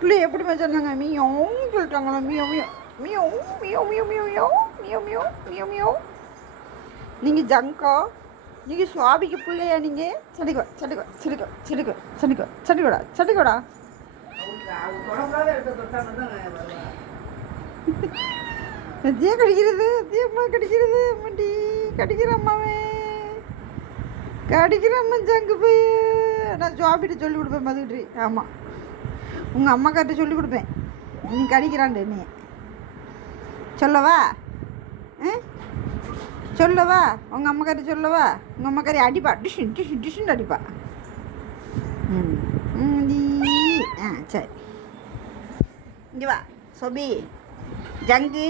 பிள்ளை எப்படிமா சொன்னாங்க? மியோன்னு சொல்லிட்டாங்களா? மியோ மியோ மியோ மியோ மியோ மியோ மியோ மியோ மியோ மியோ மியோ. நீங்கள் ஜங்கா, நீங்கள் சுவாபிக்கு பிள்ளையா? நீங்கள் சடிக்கோ சடிக்கோ சடிக்கோ சடிக்கோ சடிக்கோ சடிக்கோடா சடிக்கோடா. அத்தியா கடிக்கிறது, அத்தியம்மா கடிக்கிறது, மண்டி கடிக்கிற அம்மாவே கடிக்கிற அம்மா ஜங்கு போய். நான் சுவாபிட்ட சொல்லி கொடுப்பேன் மதுக்கிட்டு. ஆமாம், உங்கள் அம்மாக்கார்ட்ட சொல்லி கொடுப்பேன் நீ கடிக்கிறான்டு. நீ சொல்லவா? சொல்லவா? உங்கள் அம்மாக்காரி சொல்லவா? உங்கள் அம்மாக்காரி அடிப்பா, டிஷன் டிஷன் டிஷன் அடிப்பா. சரி, இங்கே வா சோபி ஜங்கு.